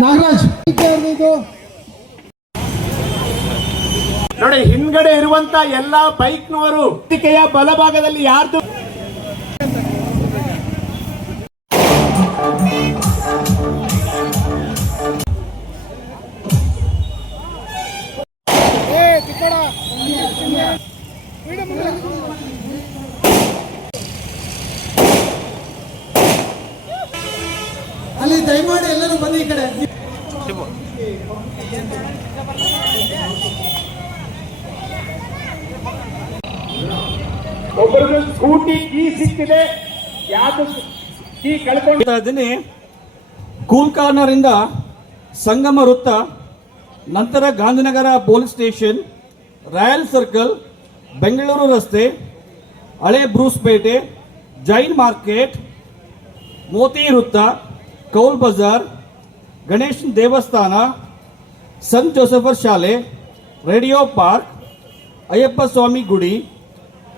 ನಾಗರಾಜ್. ನೋಡಿ ಹಿಂದ್ಗಡೆ ಇರುವಂತ ಎಲ್ಲಾ ಬೈಕ್ನವರು ಬಲಭಾಗದಲ್ಲಿ ಯಾರ್ದು ಒಬ್ಬರಿಗೆ ಸ್ಕೂಟಿ ಕೀ ಸಿಕ್ಕಿದೆ ಕೀ ಕೂಲ್ ಕಾರ್ನರ್ ಇಂದ ಸಂಗಮ ವೃತ್ತ, ನಂತರ Gandhinagar police station, royal circle, Bengaluru ರಸ್ತೆ, ಹಳೆ ಬ್ರೂಸ್ಪೇಟೆ, ಜೈನ್ ಮಾರ್ಕೆಟ್, ಮೋತಿ ವೃತ್ತ, ಕೌಲ್ ಬಜಾರ್, ಗಣೇಶನ್ ದೇವಸ್ಥಾನ ಸಂತ್ ಜೋಸೆಫರ್ ಶಾಲೆ ರೇಡಿಯೋ ಪಾರ್ಕ್ ಅಯ್ಯಪ್ಪ ಸ್ವಾಮಿ ಗುಡಿ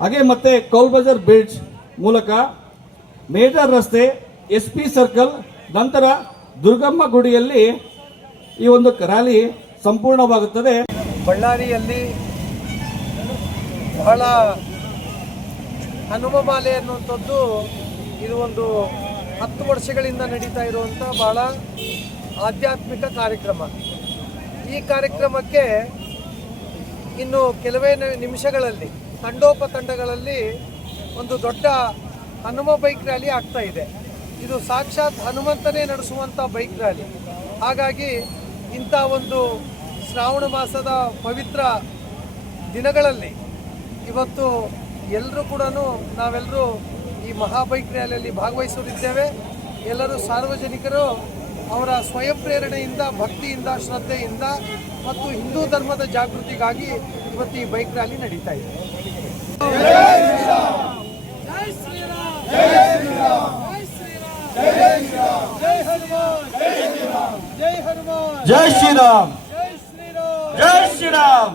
ಹಾಗೆ ಮತ್ತೆ ಕೌಲ್ಬಜರ್ ಬ್ರಿಡ್ಜ್ ಮೂಲಕ ಮೇಜರ್ ರಸ್ತೆ ಎಸ್ ಪಿ ಸರ್ಕಲ್ ನಂತರ ದುರ್ಗಮ್ಮ ಗುಡಿಯಲ್ಲಿ ಈ ಒಂದು ರ್ಯಾಲಿ ಸಂಪೂರ್ಣವಾಗುತ್ತದೆ. ಬಳ್ಳಾರಿಯಲ್ಲಿ ಬಹಳ ಹನುಮಮಾಲೆ ಅನ್ನುವಂಥದ್ದು ಇದು ಒಂದು ಹತ್ತು ವರ್ಷಗಳಿಂದ ನಡೀತಾ ಇರುವಂಥ ಬಹಳ ಆಧ್ಯಾತ್ಮಿಕ ಕಾರ್ಯಕ್ರಮ. ಈ ಕಾರ್ಯಕ್ರಮಕ್ಕೆ ಇನ್ನು ಕೆಲವೇ ನಿಮಿಷಗಳಲ್ಲಿ, ತಂಡೋಪತಂಡಗಳಲ್ಲಿ ಒಂದು ದೊಡ್ಡ ಹನುಮ ಬೈಕ್ ರ್ಯಾಲಿ ಆಗ್ತಾ ಇದೆ. ಇದು ಸಾಕ್ಷಾತ್ ಹನುಮಂತನೇ ನಡೆಸುವಂಥ ಬೈಕ್ ರ್ಯಾಲಿ. ಹಾಗಾಗಿ ಇಂಥ ಒಂದು ಶ್ರಾವಣ ಮಾಸದ ಪವಿತ್ರ ದಿನಗಳಲ್ಲಿ ಇವತ್ತು ಎಲ್ಲರೂ ಕೂಡ ನಾವೆಲ್ಲರೂ ಈ ಮಹಾ ಬೈಕ್ ರ್ಯಾಲಿಯಲ್ಲಿ ಭಾಗವಹಿಸಲಿದ್ದೇವೆ ಎಲ್ಲರೂ ಸಾರ್ವಜನಿಕರು ಅವರ ಸ್ವಯಂ ಪ್ರೇರಣೆಯಿಂದ ಭಕ್ತಿಯಿಂದ ಶ್ರದ್ಧೆಯಿಂದ ಮತ್ತು ಹಿಂದೂ ಧರ್ಮದ ಜಾಗೃತಿಗಾಗಿ ಇವತ್ತು ಈ ಬೈಕ್ ರ್ಯಾಲಿ ನಡೀತಾ ಇದೆ. ಜೈ ಶ್ರೀರಾಮ್. ಜೈ ಶ್ರೀರಾಮ್. ಜೈ ಶ್ರೀರಾಮ್.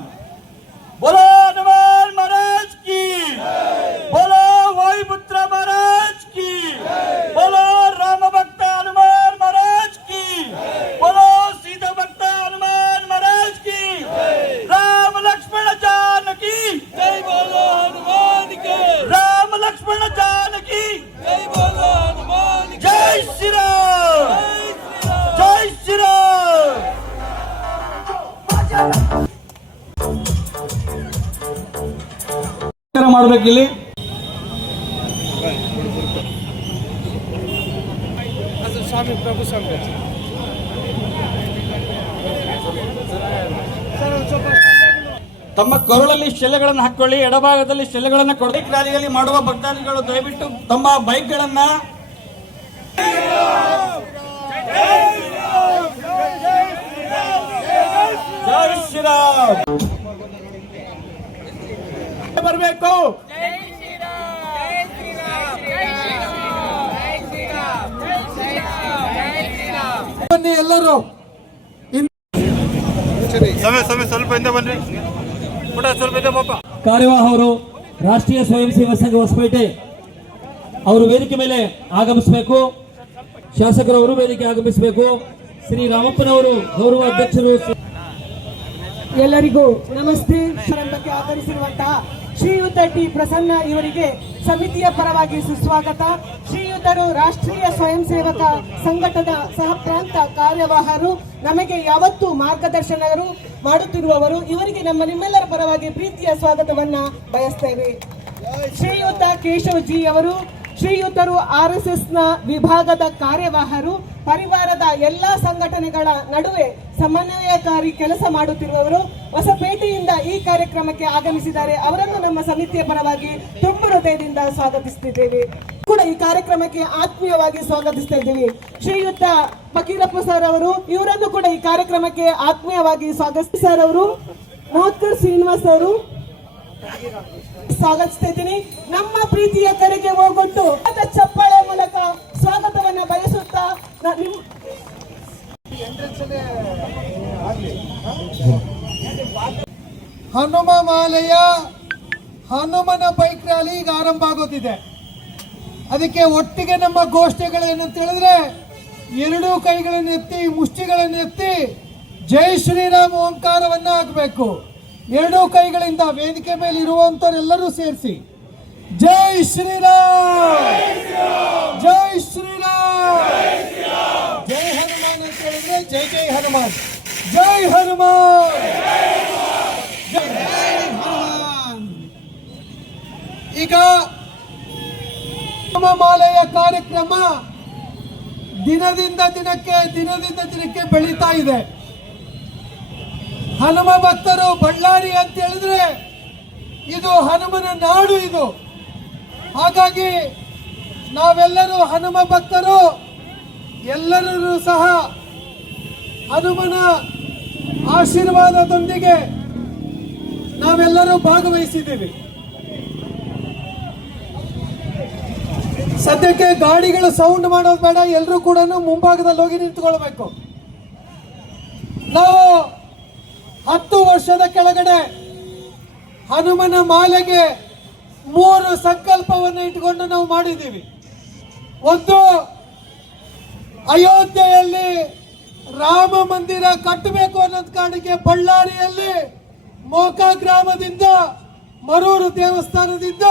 ಮಾಡ್ಬೇಕಿಲ್ಲಿ ಇಲ್ಲಿ? ಸ್ವಾಮಿ ಪ್ರಭು ಸ್ವಾಮಿ. ತಮ್ಮ ಕೊರಳಲ್ಲಿ ಶೆಲೆಗಳನ್ನು ಹಾಕೊಳ್ಳಿ ಎಡಭಾಗದಲ್ಲಿ ಶಿಲೆಗಳನ್ನು ಕೊಡಿ ರ್ಯಾಲಿಯಲ್ಲಿ ಮಾಡುವ ಭಕ್ತಾದಿಗಳು ದಯವಿಟ್ಟು ತಮ್ಮ ಬೈಕ್ಗಳನ್ನ ಜೈ ಶ್ರೀರಾಮ್! ಬರಬೇಕು. ಬನ್ನಿ ಎಲ್ಲರೂ. ಕಾರ್ಯವಾಹ ಅವರು ರಾಷ್ಟ್ರೀಯ ಸ್ವಯಂ ಸೇವಾ ಸಂಘ ಹೊಸಪೇಟೆ ಅವರು ವೇದಿಕೆ ಮೇಲೆ ಆಗಮಿಸಬೇಕು. ಶಾಸಕರವರು ವೇದಿಕೆ ಆಗಮಿಸಬೇಕು. ಶ್ರೀ ರಾಮಪ್ಪನವರು ಗೌರವ ಅಧ್ಯಕ್ಷರು ಎಲ್ಲರಿಗೂ ನಮಸ್ತೆ. ಆಧರಿಸಿರುವಂತಹ ಆಗಮಿಸಿರುವಂತಹ ಶ್ರೀಯುತ ಟಿ. ಪ್ರಸನ್ನ ಇವರಿಗೆ ಸಮಿತಿಯ ಪರವಾಗಿ ಸುಸ್ವಾಗತ. ಶ್ರೀಯುತರು ರಾಷ್ಟ್ರೀಯ ಸ್ವಯಂ ಸೇವಕ ಸಂಘಟದ ಸಹ ಪ್ರಾಂತ ಕಾರ್ಯವಾಹರು, ನಮಗೆ ಯಾವತ್ತೂ ಮಾರ್ಗದರ್ಶನರು ಮಾಡುತ್ತಿರುವವರು, ಇವರಿಗೆ ನಮ್ಮ ನಿಮ್ಮೆಲ್ಲರ ಪರವಾಗಿ ಪ್ರೀತಿಯ ಸ್ವಾಗತವನ್ನ ಬಯಸ್ತೇವೆ. ಶ್ರೀಯುತ ಕೇಶವ್ ಜಿ ಅವರು ಶ್ರೀಯುತರು ಆರ್ ಎಸ್ ಎಸ್ನ ವಿಭಾಗದ ಕಾರ್ಯವಾಹರು, ಪರಿವಾರದ ಎಲ್ಲಾ ಸಂಘಟನೆಗಳ ನಡುವೆ ಸಮನ್ವಯಕಾರಿ ಕೆಲಸ ಮಾಡುತ್ತಿರುವವರು ಹೊಸಪೇಟೆಯಿಂದ ಈ ಕಾರ್ಯಕ್ರಮಕ್ಕೆ ಆಗಮಿಸಿದ್ದಾರೆ. ಅವರನ್ನು ನಮ್ಮ ಸಮಿತಿಯ ಪರವಾಗಿ ತುಂಬು ಹೃದಯದಿಂದ ಸ್ವಾಗತಿಸುತ್ತಿದ್ದೇವೆ. ಕೂಡ ಈ ಕಾರ್ಯಕ್ರಮಕ್ಕೆ ಆತ್ಮೀಯವಾಗಿ ಸ್ವಾಗತಿಸ್ತಾ ಇದ್ದೀವಿ. ಶ್ರೀಯುತ ಫಕೀರಪ್ಪ ಸರ್ ಅವರು, ಇವರನ್ನು ಕೂಡ ಈ ಕಾರ್ಯಕ್ರಮಕ್ಕೆ ಆತ್ಮೀಯವಾಗಿ ಸ್ವಾಗತಿಸಿ ಸರ್ ಅವರು ಮೋತ್ಕರ್ ಶ್ರೀನಿವಾಸ್ ಅವರು ಸ್ವಾಗತಿಸ್ತಾ ನಮ್ಮ ಪ್ರೀತಿಯ ಕರೆಗೆ ಹೋಗೊಟ್ಟು ಚಪ್ಪಳೆ ಮೂಲಕ ಸ್ವಾಗತವನ್ನ ಬಯಸುತ್ತಾ ಹನುಮ ಮಾಲೆಯ ಹನುಮನ ಬೈಕ್ ರ್ಯಾಲಿ ಈಗ ಆರಂಭ ಆಗೋದಿದೆ ಅದಕ್ಕೆ ಒಟ್ಟಿಗೆ ನಮ್ಮ ಘೋಷಣೆಗಳೇನು ಅಂತ ಹೇಳಿದ್ರೆ, ಎರಡೂ ಕೈಗಳನ್ನು ಎತ್ತಿ ಮುಷ್ಟಿಗಳನ್ನು ಎತ್ತಿ ಜೈ ಶ್ರೀರಾಮ್ ಓಂಕಾರವನ್ನ ಹಾಕಬೇಕು. ಎರಡೂ ಕೈಗಳಿಂದ ವೇದಿಕೆ ಮೇಲೆ ಇರುವಂತವರೆಲ್ಲರೂ ಸೇರಿಸಿ. ಜೈ ಶ್ರೀರಾಮ್! ಜೈ ಶ್ರೀರಾಮ್! ಜೈ ಹನುಮಾನ್ ಅಂತ ಹೇಳಿದ್ರೆ ಜೈ ಜೈ ಹನುಮಾನ್. ಜೈ ಹನುಮಾನ್! ಜೈ ಹನುಮಾನ್! ಈಗ ಮಾಲೆಯ ಕಾರ್ಯಕ್ರಮ ದಿನದಿಂದ ದಿನಕ್ಕೆ ದಿನದಿಂದ ದಿನಕ್ಕೆ ಬೆಳೀತಾ ಇದೆ. ಹನುಮ ಭಕ್ತರು ಬಳ್ಳಾರಿ ಅಂತ ಹೇಳಿದ್ರೆ ಇದು ಹನುಮನ ನಾಡು ಇದು. ಹಾಗಾಗಿ ನಾವೆಲ್ಲರೂ ಹನುಮ ಭಕ್ತರು ಎಲ್ಲರೂ ಸಹ ಹನುಮನ ಆಶೀರ್ವಾದದೊಂದಿಗೆ ನಾವೆಲ್ಲರೂ ಭಾಗವಹಿಸಿದ್ದೀವಿ. ಸದ್ಯಕ್ಕೆ ಗಾಡಿಗಳು ಸೌಂಡ್ ಮಾಡೋದು ಬೇಡ ಎಲ್ಲರೂ ಕೂಡ ಮುಂಭಾಗದಲ್ಲಿ ಹೋಗಿ ನಿಂತ್ಕೊಳ್ಬೇಕು. ನಾವು ವರ್ಷದ ಕೆಳಗಡೆ ಹನುಮನ ಮಾಲೆಗೆ ಮೂರು ಸಂಕಲ್ಪವನ್ನು ಇಟ್ಕೊಂಡು ನಾವು ಮಾಡಿದ್ದೀವಿ. ಒಂದು, ಅಯೋಧ್ಯೆಯಲ್ಲಿ ರಾಮ ಮಂದಿರ ಕಟ್ಟಬೇಕು ಅನ್ನೋದ್ ಕಾರಣಕ್ಕೆ ಬಳ್ಳಾರಿಯಲ್ಲಿ ಮೋಕಾ ಗ್ರಾಮದಿಂದ ಮರೂರು ದೇವಸ್ಥಾನದಿಂದ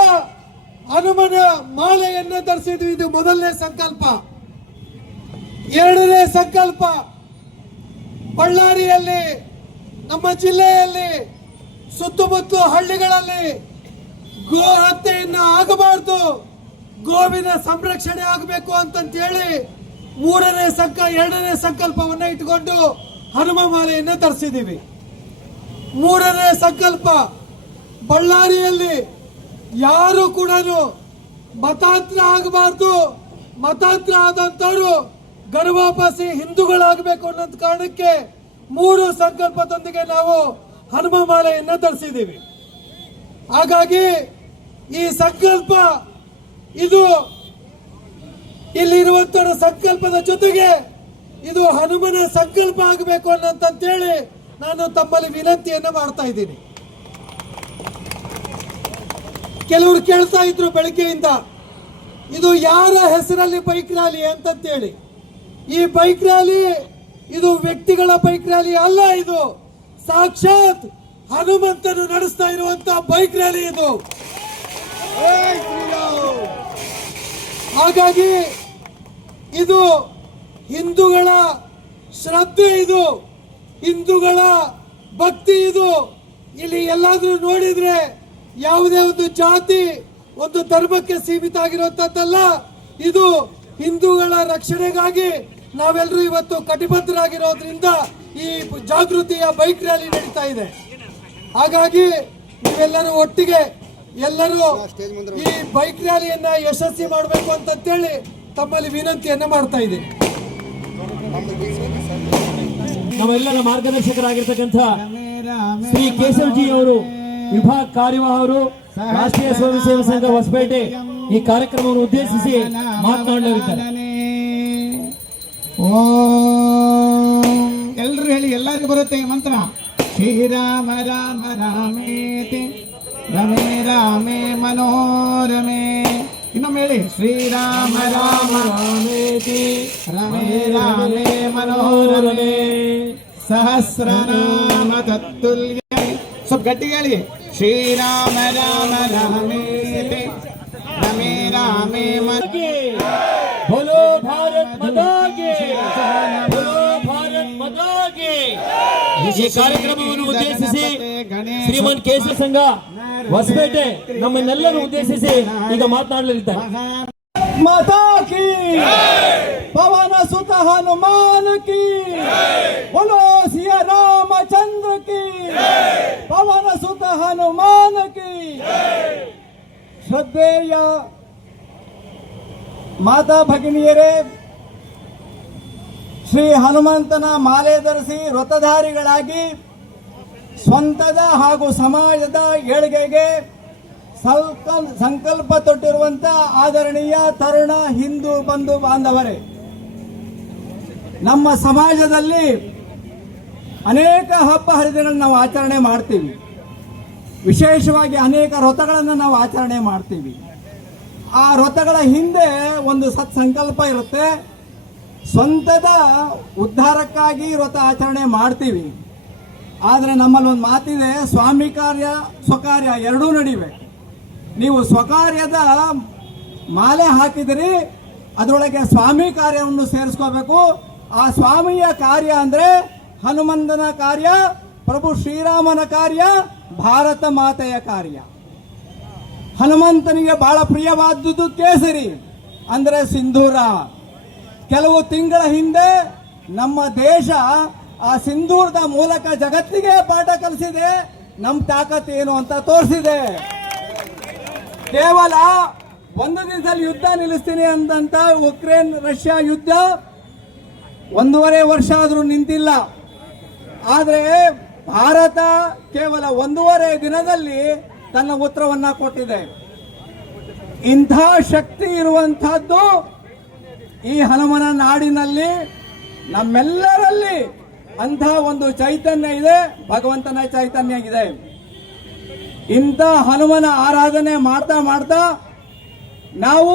ಹನುಮನ ಮಾಲೆಯನ್ನು ಧರಿಸಿದ್ವಿ. ಇದು ಮೊದಲನೇ ಸಂಕಲ್ಪ. ಎರಡನೇ ಸಂಕಲ್ಪ, ಬಳ್ಳಾರಿಯಲ್ಲಿ ನಮ್ಮ ಜಿಲ್ಲೆಯಲ್ಲಿ ಸುತ್ತಮುತ್ತ ಹಳ್ಳಿಗಳಲ್ಲಿ ಗೋ ಹತ್ಯೆಯನ್ನು ಆಗಬಾರ್ದು. ಗೋವಿನ ಸಂರಕ್ಷಣೆ ಆಗಬೇಕು ಅಂತಂತೇಳಿ ಮೂರನೇ ಸಂಕ, ಎರಡನೇ ಸಂಕಲ್ಪವನ್ನ ಇಟ್ಕೊಂಡು ಹನುಮ ಮಾಲೆಯನ್ನು ತರಿಸಿದ್ದೀವಿ ಮೂರನೇ ಸಂಕಲ್ಪ, ಬಳ್ಳಾರಿಯಲ್ಲಿ ಯಾರು ಕೂಡ ಮತಾಂತರ ಆಗಬಾರ್ದು. ಮತಾಂತರ ಆದಂತವರು ಗರ್ವಾಪಾಸಿ ಹಿಂದೂಗಳಾಗಬೇಕು ಅನ್ನೋದು ಕಾರಣಕ್ಕೆ ಮೂರು ಸಂಕಲ್ಪದೊಂದಿಗೆ ನಾವು ಹನುಮ ಮಾಲೆಯನ್ನು ಹಾಗಾಗಿ ಈ ಸಂಕಲ್ಪ ಇದು ಇಲ್ಲಿರುವಂತಹ ಸಂಕಲ್ಪದ ಜೊತೆಗೆ ಇದು ಹನುಮನ ಸಂಕಲ್ಪ ಆಗಬೇಕು ಅನ್ನಂತೇಳಿ ನಾನು ತಮ್ಮಲ್ಲಿ ವಿನಂತಿಯನ್ನು ಮಾಡ್ತಾ ಇದ್ದೀನಿ. ಕೆಲವರು ಕೇಳ್ತಾ ಇದ್ರು ಬೆಳಗ್ಗೆಯಿಂದ, ಇದು ಯಾರ ಹೆಸರಲ್ಲಿ ಬೈಕ್ ರ್ಯಾಲಿ ಅಂತಂತೇಳಿ. ಈ ಬೈಕ್ ರ್ಯಾಲಿ ಇದು ವ್ಯಕ್ತಿಗಳ ಬೈಕ್ ರ್ಯಾಲಿ ಅಲ್ಲ ಇದು. ಸಾಕ್ಷಾತ್ ಹನುಮಂತನು ನಡೆಸ್ತಾ ಇರುವಂತ ಬೈಕ್ ರ್ಯಾಲಿ ಇದು. ಹಾಗಾಗಿ ಇದು ಹಿಂದೂಗಳ ಶ್ರದ್ಧೆ ಇದು. ಹಿಂದೂಗಳ ಭಕ್ತಿ ಇದು. ಇಲ್ಲಿ ಎಲ್ಲಾದ್ರೂ ನೋಡಿದ್ರೆ ಯಾವುದೇ ಒಂದು ಜಾತಿ, ಒಂದು ಧರ್ಮಕ್ಕೆ ಸೀಮಿತ ಆಗಿರುವಂತದ್ದಲ್ಲ. ಇದು ಹಿಂದೂಗಳ ರಕ್ಷಣೆಗಾಗಿ ನಾವೆಲ್ಲರೂ ಇವತ್ತು ಕಟಿಬದ್ಧರಾಗಿರೋದ್ರಿಂದ ಈ ಜಾಗೃತಿಯ ಬೈಕ್ ರ್ಯಾಲಿ ನಡೀತಾ ಇದೆ. ಹಾಗಾಗಿ ನೀವೆಲ್ಲರೂ ಒಟ್ಟಿಗೆ ಎಲ್ಲರೂ ಈ ಬೈಕ್ ರ್ಯಾಲಿಯನ್ನ ಯಶಸ್ವಿ ಮಾಡಬೇಕು ಅಂತಂತೇಳಿ ತಮ್ಮಲ್ಲಿ ವಿನಂತಿಯನ್ನ ಮಾಡ್ತಾ ಇದೆ ನಾವೆಲ್ಲರ ಮಾರ್ಗದರ್ಶಕರಾಗಿರ್ತಕ್ಕಂಥ ಶ್ರೀ ಕೇಶವಜಿ ಅವರು ವಿಭಾಗ ಕಾರ್ಯವಾಹ ಅವರು, ರಾಷ್ಟ್ರೀಯ ಸ್ವಯಂ ಸೇವಾ ಸಂಘ ಹೊಸಪೇಟೆ ಈ ಕಾರ್ಯಕ್ರಮವನ್ನು ಉದ್ದೇಶಿಸಿ ಮಾತನಾಡಲಿದ್ದಾರೆ. ಎಲ್ರು ಹೇಳಿ, ಎಲ್ಲರಿಗೂ ಬರುತ್ತೆ ಮಂತ್ರ? ಶ್ರೀರಾಮ ರಾಮ ರಾಮೇತಿ ರಮೇ ರಾಮೇ ಮನೋರಮೇ. ಇನ್ನೊಮ್ಮೆ ಹೇಳಿ ಶ್ರೀರಾಮ ರಾಮ ರಾಮೇತಿ ರಮೇ ರಾಮೇ ಮನೋರಮೇ. ಸಹಸ್ರನಾಮ ತತ್ತುಲ್ಯ ಸ್ವಲ್ಪ ಗಟ್ಟಿ ಹೇಳಿ ಶ್ರೀರಾಮ ರಾಮ ರಾಮೇತಿ ರಮೇ, ರಾಮೇ, ಮನ ಈ ಕಾರ್ಯಕ್ರಮವನ್ನು ಉದ್ದೇಶಿಸಿ ಶ್ರೀಮನ್ ಕೇಸರಿ ಸಂಘ ಹೊಸಪೇಟೆ ನಮ್ಮನ್ನೆಲ್ಲರೂ ಉದ್ದೇಶಿಸಿ ಈಗ ಮಾತನಾಡಲಿದ್ದಾರೆ माता की पवन सुत हनुमान की बोलो सिया रामचंद्र की पवन सुत हनुमान की ಶ್ರದ್ಧೆಯ ಮಾತಾ ಭಗಿನಿಯರೇ ಶ್ರೀ ಹನುಮಂತನ ಮಾಲೆ ಧರಿಸಿ ವ್ರತಧಾರಿಗಳಾಗಿ ಸ್ವಂತದ ಹಾಗೂ ಸಮಾಜದ ಏಳಿಗೆಗೆ ಸಂಕಲ್ಪ ತೊಟ್ಟಿರುವಂತ ಆದರಣೀಯ ತರುಣ ಹಿಂದೂ ಬಂಧು ಬಾಂಧವರೇ, ನಮ್ಮ ಸಮಾಜದಲ್ಲಿ ಅನೇಕ ಹಬ್ಬ ಹರಿದಿನಗಳನ್ನು ನಾವು ಆಚರಣೆ ಮಾಡ್ತೀವಿ. ವಿಶೇಷವಾಗಿ ಅನೇಕ ವ್ರತಗಳನ್ನು ನಾವು ಆಚರಣೆ ಮಾಡ್ತೀವಿ. ಆ ವ್ರತಗಳ ಹಿಂದೆ ಒಂದು ಸತ್ ಸಂಕಲ್ಪ ಇರುತ್ತೆ. ಸ್ವಂತದ ಉದ್ಧಾರಕ್ಕಾಗಿ ವ್ರತ ಆಚರಣೆ ಮಾಡ್ತೀವಿ. ಆದರೆ ನಮ್ಮಲ್ಲಿ ಒಂದು ಮಾತಿದೆ, ಸ್ವಾಮಿ ಕಾರ್ಯ, ಸ್ವಕಾರ್ಯ ಎರಡೂ ನಡಿವೆ ನೀವು ಸ್ವಕಾರ್ಯದ ಮಾಲೆ ಹಾಕಿದಿರಿ, ಅದರೊಳಗೆ ಸ್ವಾಮಿ ಕಾರ್ಯವನ್ನು ಸೇರಿಸ್ಕೋಬೇಕು. ಆ ಸ್ವಾಮಿಯ ಕಾರ್ಯ ಅಂದರೆ ಹನುಮಂತನ ಕಾರ್ಯ, ಪ್ರಭು ಶ್ರೀರಾಮನ ಕಾರ್ಯ, ಭಾರತ ಮಾತೆಯ ಕಾರ್ಯ. ಹನುಮಂತನಿಗೆ ಬಹಳ ಪ್ರಿಯವಾದದ್ದು ಕೇಸರಿ, ಅಂದರೆ ಸಿಂಧೂರ. ಕೆಲವು ತಿಂಗಳ ಹಿಂದೆ ನಮ್ಮ ದೇಶ ಆ ಸಿಂಧೂರದ ಮೂಲಕ ಜಗತ್ತಿಗೆ ಪಾಠ ಕಲಿಸಿದೆ. ನಮ್ಮ ತಾಕತ್ ಏನು ಅಂತ ತೋರಿಸಿದೆ. ಕೇವಲ ಒಂದು ದಿವಸದಲ್ಲಿ ಯುದ್ಧ ನಿಲ್ಲಿಸ್ತೀನಿ ಅಂದಂತ ಉಕ್ರೇನ್, ರಷ್ಯಾ ಯುದ್ಧ ಒಂದೂವರೆ ವರ್ಷ ಆದರೂ ನಿಂತಿಲ್ಲ. ಆದರೆ ಭಾರತ ಕೇವಲ ಒಂದೂವರೆ ದಿನದಲ್ಲಿ ತನ್ನ ಉತ್ತರವನ್ನ ಕೊಟ್ಟಿದೆ. ಇಂಥ ಶಕ್ತಿ ಇರುವಂತಹದ್ದು ಈ ಹನುಮನ ನಾಡಿನಲ್ಲಿ ನಮ್ಮೆಲ್ಲರಲ್ಲಿ ಅಂಥ ಒಂದು ಚೈತನ್ಯ ಇದೆ, ಭಗವಂತನ ಚೈತನ್ಯ ಇದೆ. ಇಂಥ ಹನುಮನ ಆರಾಧನೆ ಮಾಡ್ತಾ ಮಾಡ್ತಾ ನಾವು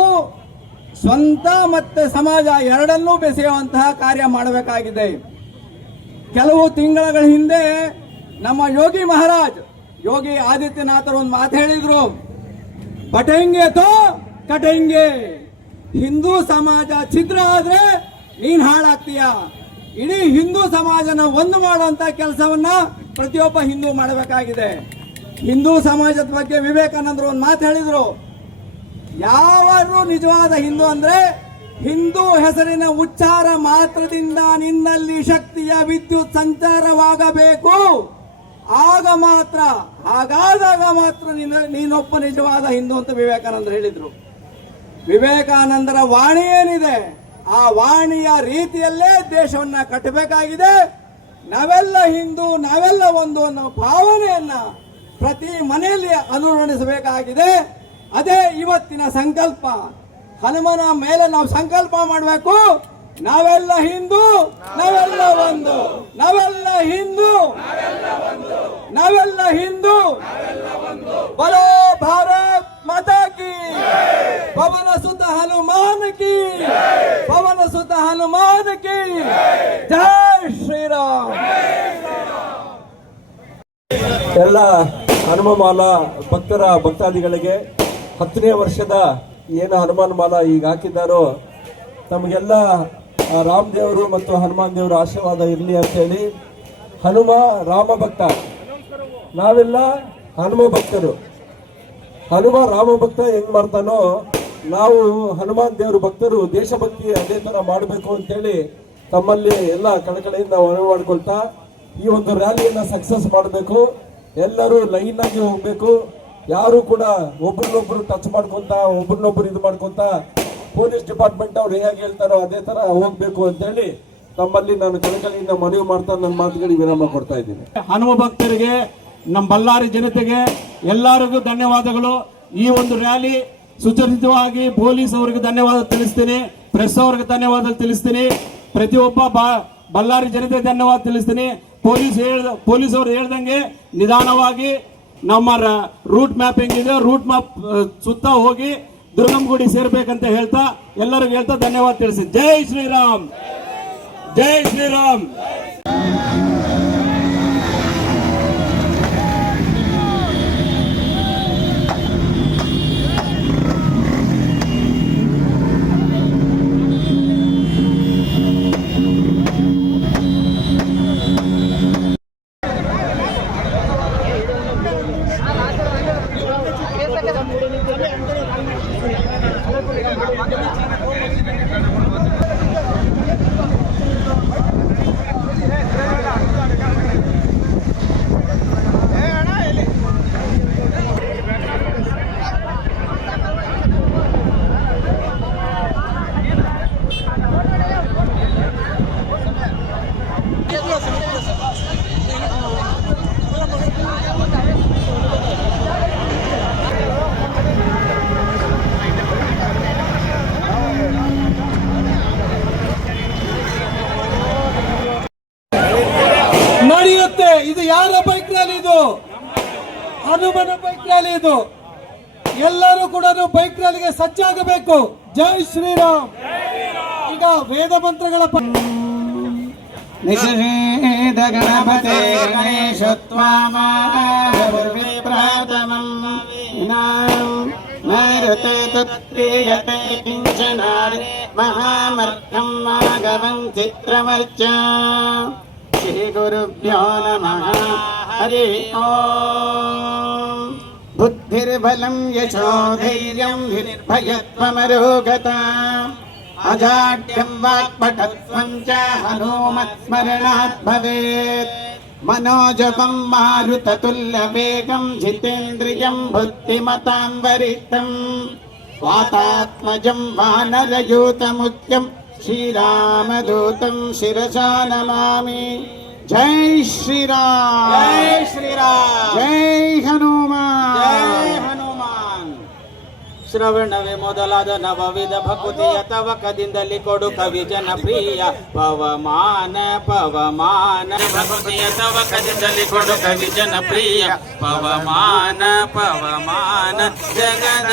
ಸ್ವಂತ ಮತ್ತು ಸಮಾಜ ಎರಡನ್ನೂ ಬೆಸೆಯುವಂತಹ ಕಾರ್ಯ ಮಾಡಬೇಕಾಗಿದೆ. ಕೆಲವು ತಿಂಗಳ ಹಿಂದೆ ನಮ್ಮ ಯೋಗಿ ಮಹಾರಾಜ್, ಯೋಗಿ ಆದಿತ್ಯನಾಥರು ಒಂದು ಮಾತು ಹೇಳಿದ್ರು, ಬಟೆಂಗೆ ತೋ ಕಟೆಂಗೆ. ಹಿಂದೂ ಸಮಾಜ ಛಿದ್ರ ಆದ್ರೆ ನೀನ್ ಹಾಳಾಗ್ತೀಯ? ಇಡೀ ಹಿಂದೂ ಸಮಾಜನ ಒಂದು ಮಾಡುವಂತ ಕೆಲಸವನ್ನ ಪ್ರತಿಯೊಬ್ಬ ಹಿಂದೂ ಮಾಡಬೇಕಾಗಿದೆ. ಹಿಂದೂ ಸಮಾಜದ ಬಗ್ಗೆ ವಿವೇಕಾನಂದರು ಒಂದು ಮಾತು ಹೇಳಿದ್ರು. ಯಾರು ನಿಜವಾದ ಹಿಂದೂ ಅಂದ್ರೆ ಹಿಂದೂ ಹೆಸರಿನ ಉಚ್ಚಾರ ಮಾತ್ರದಿಂದ ನಿನ್ನಲ್ಲಿ ಶಕ್ತಿಯ ವಿದ್ಯುತ್ ಸಂಚಾರವಾಗಬೇಕು. ಆಗ ಮಾತ್ರ, ಹಾಗಾದಾಗ ಮಾತ್ರ ನೀನು, ನೀನೊಬ್ಬ ನಿಜವಾದ ಹಿಂದೂ ಅಂತ ವಿವೇಕಾನಂದರು ಹೇಳಿದ್ರು. ವಿವೇಕಾನಂದರ ವಾಣಿ ಏನಿದೆ, ಆ ವಾಣಿಯ ರೀತಿಯಲ್ಲೇ ದೇಶವನ್ನ ಕಟ್ಟಬೇಕಾಗಿದೆ. ನಾವೆಲ್ಲ ಹಿಂದೂ, ನಾವೆಲ್ಲ ಒಂದು ಅನ್ನೋ ಭಾವನೆಯನ್ನ ಪ್ರತಿ ಮನೆಯಲ್ಲಿ ಅನುರಣಿಸಬೇಕಾಗಿದೆ ಅದೇ ಇವತ್ತಿನ ಸಂಕಲ್ಪ. ಹನುಮನ ಮೇಲೆ ನಾವು ಸಂಕಲ್ಪ ಮಾಡಬೇಕು. ನಾವೆಲ್ಲ ಹಿಂದೂ, ನಾವೆಲ್ಲ ಒಂದು. ನಾವೆಲ್ಲ ಹಿಂದೂ ನಾವೆಲ್ಲ ಹಿಂದೂ ಬಲೋ ಭಾರತ್ ಮಾತಾ ಕಿ ಪವನ ಸುತ ಹನುಮಾನ್ ಕಿ ಪವನ ಸುತ ಹನುಮಾನ್ ಕಿ ಜೈ ಶ್ರೀರಾಮ್ ಎಲ್ಲ ಹನುಮಮಾಲ ಭಕ್ತರ ಭಕ್ತಾದಿಗಳಿಗೆ ಹತ್ತನೇ ವರ್ಷದ ಏನು ಹನುಮಾನ್ ಮಾಲ ಈಗ ಹಾಕಿದ್ದಾರೋ ತಮಗೆಲ್ಲ ರಾಮದೇವರು ದೇವರು ಮತ್ತು ಹನುಮಾನ್ ದೇವರ ಆಶೀರ್ವಾದ ಇರಲಿ ಅಂತ ಹೇಳಿ ಹನುಮ ರಾಮ ಭಕ್ತ. ನಾವೆಲ್ಲ ಹನುಮ ಭಕ್ತರು. ಹನುಮ ರಾಮ ಭಕ್ತ ಹೆಂಗ್ ಮಾಡ್ತಾನೋ ನಾವು ಹನುಮಾನ್ ದೇವರು ಭಕ್ತರು ದೇಶಭಕ್ತಿ ಅದೇ ತರ ಮಾಡಬೇಕು ಅಂತೇಳಿ ತಮ್ಮಲ್ಲಿ ಎಲ್ಲ ಕಡೆ ಮನವಿ ಮಾಡ್ಕೊಳ್ತಾ ಈ ಒಂದು ರ್ಯಾಲಿಯನ್ನ ಸಕ್ಸಸ್ ಮಾಡಬೇಕು. ಎಲ್ಲರೂ ಲೈನ್ ಆಗಿ ಹೋಗ್ಬೇಕು. ಯಾರು ಕೂಡ ಒಬ್ರನ್ನೊಬ್ರು ಟಚ್ ಮಾಡ್ಕೊಂತ, ಒಬ್ರನ್ನೊಬ್ರು ಇದು ಮಾಡ್ಕೊಂತ ಪೊಲೀಸ್ ಡಿಪಾರ್ಟ್ಮೆಂಟ್ ಅವ್ರು ಹೇಗೆ ಹೇಳ್ತಾರೋ ಅದೇ ತರ ಹೋಗ್ಬೇಕು ಅಂತೇಳಿ ತಮ್ಮಲ್ಲಿ ನಾನು ಕಳಕಳಿಯಿಂದ ಮನವಿ ಮಾಡ್ತಾ ನನ್ನ ಮಾತುಗಳಿಗೆ ವಿರಾಮ ಕೊಡ್ತಾ ಇದ್ದೀನಿ. ಹನುಮ ಭಕ್ತರಿಗೆ, ನಮ್ಮ ಬಳ್ಳಾರಿ ಜನತೆಗೆ ಎಲ್ಲರಿಗೂ ಧನ್ಯವಾದಗಳು. ಈ ಒಂದು ರ್ಯಾಲಿ ಸುಚರಿತವಾಗಿ ಪೊಲೀಸ್ ಅವರಿಗೆ ಧನ್ಯವಾದ ತಿಳಿಸ್ತೀನಿ. ಪ್ರೆಸ್ ಅವ್ರಿಗೆ ಧನ್ಯವಾದ ತಿಳಿಸ್ತೀನಿ. ಪ್ರತಿಯೊಬ್ಬ ಬಳ್ಳಾರಿ ಜನತೆ ಧನ್ಯವಾದ ತಿಳಿಸ್ತೀನಿ. ಪೊಲೀಸ್ ಹೇಳ್ದ ಪೊಲೀಸ್ ಅವರು ಹೇಳ್ದಂಗೆ ನಿಧಾನವಾಗಿ ನಮ್ಮ ರೂಟ್ ಮ್ಯಾಪ್ ಹೆಂಗಿದೆ ರೂಟ್ ಮ್ಯಾಪ್ ಸುತ್ತ ಹೋಗಿ ದುರ್ಗಂಗುಡಿ ಸೇರ್ಬೇಕಂತ ಹೇಳ್ತಾ ಎಲ್ಲರಿಗೂ ಹೇಳ್ತಾ ಧನ್ಯವಾದ ತಿಳಿಸಿ. ಜೈ ಶ್ರೀರಾಮ್. ಜೈ ಶ್ರೀರಾಮ್. ಬೈಕ್ ರ್ಯಾಲಿ ಇದು ಎಲ್ಲರೂ ಕೂಡ ಬೈಕ್ ರ್ಯಾಲಿಗೆ ಸಜ್ಜಾಗಬೇಕು ಜೈ ಶ್ರೀರಾಮ್ ಈಗ ಈಗ ವೇದ ಮಂತ್ರಗಳ ಪ- ನಿಷೇಧ ಗಣಪತೆ ಗಣೇಶತ್ವಾಮಾವಿಪ್ರಾತಮಂ ನೈರತೆ ತತ್ಪ್ರಿಯತೆ ಕಿಂಚನಾರಿ ಮಹಾಮರ್ಕಂ ಮಾಗವಂ ಚಿತ್ರಮರ್ಚ ಶ್ರೀ ಗುರುಭ್ಯೋ ನಮಃ धिर्बलं यशो धैर्यं निर्भयत्वमरोगत अजाड्यं वाक्पटत्वं च हनुमत्स्मरणात् भवेत् मनोजपं मारुततुल्यवेगं जितेन्द्रियं बुद्धिमतां वरिष्ठम् वातात्मजं वानरयूतमुख्यं श्रीरामदूतं शिरसा नमामि జై శ్రీరామ్ జై శ్రీరామ్ జై హనుమాన్ జై హనుమాన్ ಶ್ರವಣವೇ ಮೊದಲಾದ ನವವಿಧ ಭಕುತಿಯ ತವಕದಿಂದಲಿ ಕೊಡು ಕವಿ ಜನಪ್ರಿಯ ಪವಮಾನ ಪವಮಾನ ಭಕುತಿಯ ತವಕದಿಂದಲಿ ಕೊಡು ಕವಿ ಜನಪ್ರಿಯ ಪವಮಾನ ಪವಮಾನ ಜಗದ